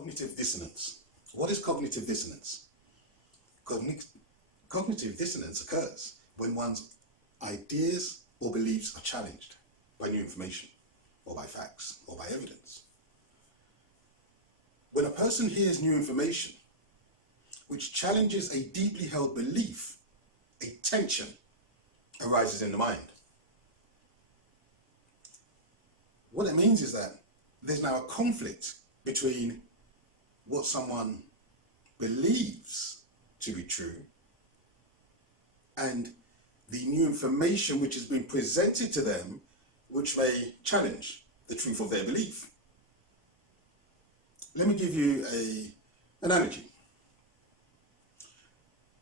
Cognitive dissonance. What is cognitive dissonance? Cognitive dissonance occurs when one's ideas or beliefs are challenged by new information, or by facts, or by evidence. When a person hears new information which challenges a deeply held belief, a tension arises in the mind. What it means is that there's now a conflict between what someone believes to be true and the new information which has been presented to them, which may challenge the truth of their belief. Let me give you an analogy.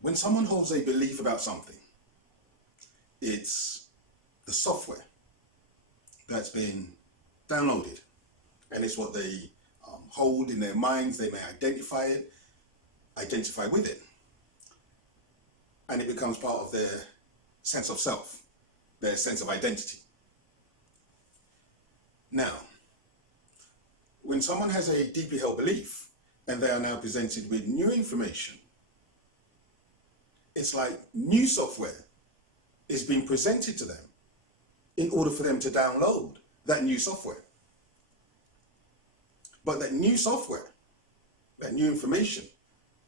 When someone holds a belief about something, it's the software that's been downloaded, and it's what they hold in their minds. They may identify with it, and it becomes part of their sense of self, their sense of identity. Now, when someone has a deeply held belief and they are now presented with new information, it's like new software is being presented to them in order for them to download that new software. But that new software, that new information,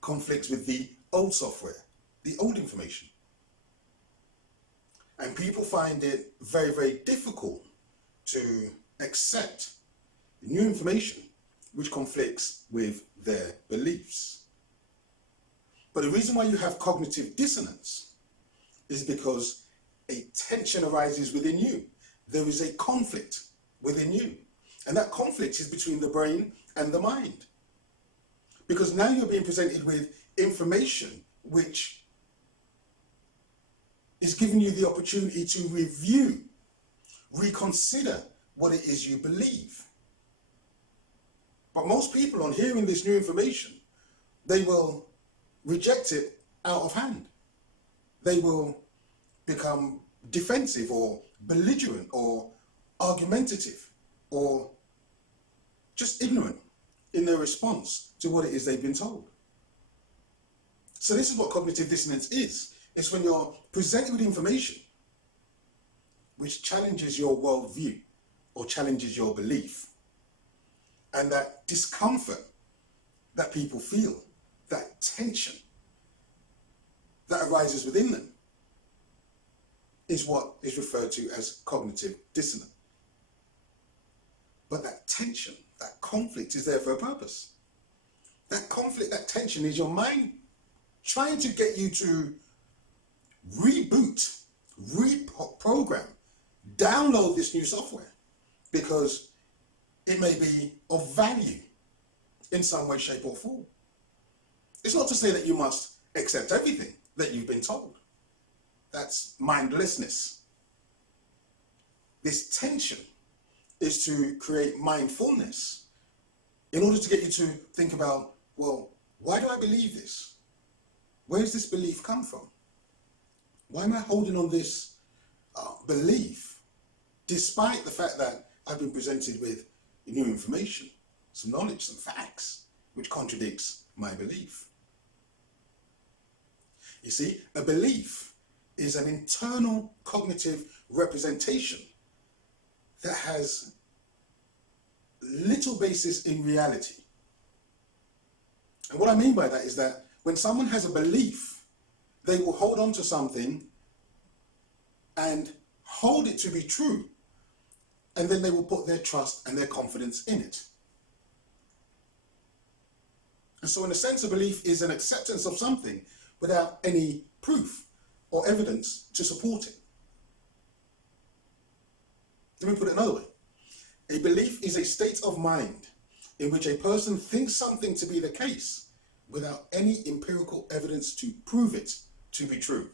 conflicts with the old software, the old information. And people find it very, very difficult to accept new information which conflicts with their beliefs. But the reason why you have cognitive dissonance is because a tension arises within you. There is a conflict within you. And that conflict is between the brain and the mind. Because now you're being presented with information which is giving you the opportunity to review, reconsider what it is you believe. But most people, on hearing this new information, they will reject it out of hand. They will become defensive or belligerent or argumentative or just ignorant in their response to what it is they've been told. So this is what cognitive dissonance is. It's when you're presented with information which challenges your worldview or challenges your belief. And that discomfort that people feel, that tension that arises within them, is what is referred to as cognitive dissonance. But that tension, that conflict is there for a purpose. That conflict, that tension is your mind trying to get you to reboot, reprogram, download this new software because it may be of value in some way, shape or form. It's not to say that you must accept everything that you've been told. That's mindlessness. This tension is to create mindfulness in order to get you to think about, well, why do I believe this? Where does this belief come from? Why am I holding on this belief despite the fact that I've been presented with new information, some knowledge, some facts, which contradicts my belief? You see, a belief is an internal cognitive representation that has little basis in reality. And what I mean by that is that when someone has a belief, they will hold on to something and hold it to be true, and then they will put their trust and their confidence in it. And so in a sense, a belief is an acceptance of something without any proof or evidence to support it. Let me put it another way. A belief is a state of mind in which a person thinks something to be the case without any empirical evidence to prove it to be true.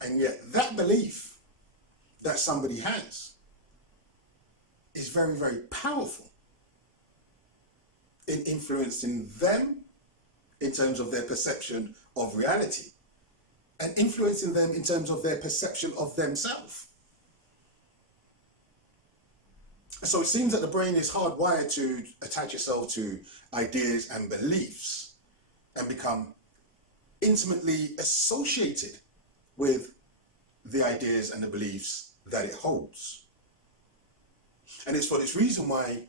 And yet that belief that somebody has is very, very powerful in influencing them in terms of their perception of reality and influencing them in terms of their perception of themselves. So it seems that the brain is hardwired to attach itself to ideas and beliefs and become intimately associated with the ideas and the beliefs that it holds. And it's for this reason why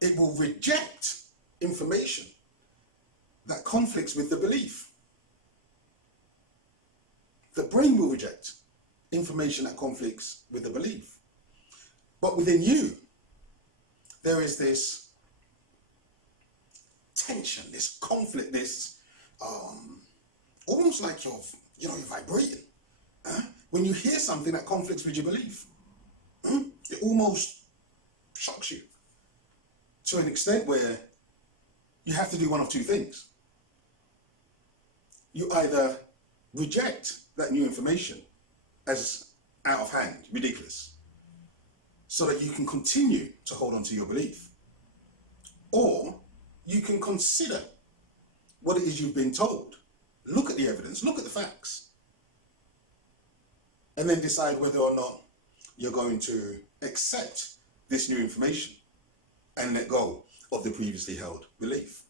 it will reject information that conflicts with the belief. The brain will reject information that conflicts with the belief. But within you, there is this tension, this conflict, this almost like you're vibrating. When you hear something that conflicts with your belief, it almost shocks you to an extent where you have to do one of two things. You either reject that new information as out of hand, ridiculous, so that you can continue to hold on to your belief. Or you can consider what it is you've been told. Look at the evidence, look at the facts, and then decide whether or not you're going to accept this new information and let go of the previously held belief.